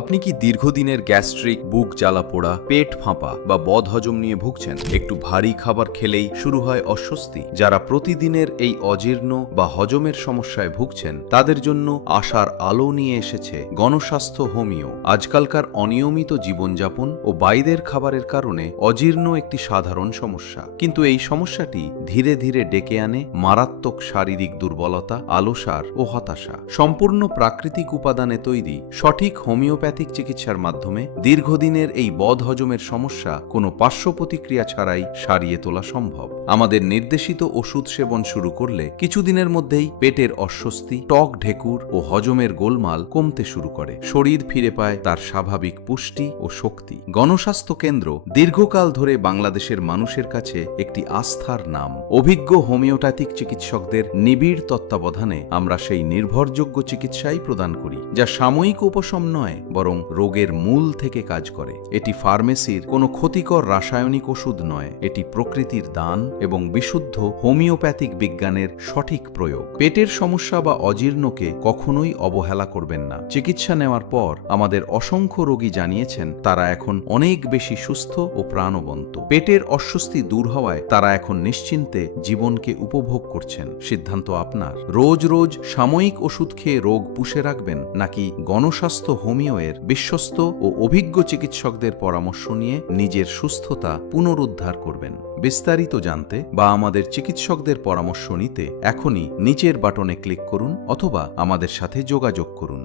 আপনি কি দীর্ঘদিনের গ্যাস্ট্রিক, বুক জ্বালাপোড়া, পেট ফাঁপা বা বদহজম নিয়ে ভুগছেন? একটু ভারী খাবার খেলেই শুরু হয় অস্বস্তি? যারা প্রতিদিনের এই অজীর্ণ বা হজমের সমস্যায় ভুগছেন তাদের জন্য আশার আলো নিয়ে এসেছে গণস্বাস্থ্য হোমিও। আজকালকার অনিয়মিত জীবনযাপন ও বাইরের খাবারের কারণে অজীর্ণ একটি সাধারণ সমস্যা, কিন্তু এই সমস্যাটি ধীরে ধীরে ডেকে আনে মারাত্মক শারীরিক দুর্বলতা, আলসার ও হতাশা। সম্পূর্ণ প্রাকৃতিক উপাদানে তৈরি সঠিক হোমিওপ্যাথিক চিকিৎসার মাধ্যমে দীর্ঘদিনের এই বদহজমের সমস্যা কোনো পার্শ্ব প্রতিক্রিয়া ছাড়াই সারিয়ে তোলা সম্ভব। আমাদের নির্দেশিত ওষুধ সেবন শুরু করলে কিছুদিনের মধ্যেই পেটের অস্বস্তি, টক ঢেকুর ও হজমের গোলমাল কমতে শুরু করে। শরীর ফিরে পায় তার স্বাভাবিক পুষ্টি ও শক্তি। গণস্বাস্থ্য কেন্দ্র দীর্ঘকাল ধরে বাংলাদেশের মানুষের কাছে একটি আস্থার নাম। অভিজ্ঞ হোমিওপ্যাথিক চিকিৎসকদের নিবিড় তত্ত্বাবধানে আমরা সেই নির্ভরযোগ্য চিকিৎসাই প্রদান করি, যা সাময়িক উপশম নয়, বরং রোগের মূল থেকে কাজ করে। এটি ফার্মেসির কোনো ক্ষতিকর রাসায়নিক ওষুধ নয়, এটি প্রকৃতির দান এবং বিশুদ্ধ হোমিওপ্যাথিক বিজ্ঞানের সঠিক প্রয়োগ। পেটের সমস্যা বা অজীর্ণকে কখনোই অবহেলা করবেন না। চিকিৎসা নেওয়ার পর আমাদের অসংখ্য রোগী জানিয়েছেন তারা এখন অনেক বেশি সুস্থ ও প্রাণবন্ত। পেটের অস্বস্তি দূর হওয়ায় তারা এখন নিশ্চিন্তে জীবনকে উপভোগ করছেন। সিদ্ধান্ত আপনার। রোজ রোজ সাময়িক ওষুধ খেয়ে রোগ পুষে রাখবেন, নাকি গণস্বাস্থ্য হোমিওয়ের বিশ্বস্ত ও অভিজ্ঞ চিকিৎসকদের পরামর্শ নিয়ে নিজের সুস্থতা পুনরুদ্ধার করবেন? বিস্তারিত জানতে বা আমাদের চিকিৎসকদের পরামর্শ নিতে এখনই নিচের বাটনে ক্লিক করুন অথবা আমাদের সাথে যোগাযোগ করুন।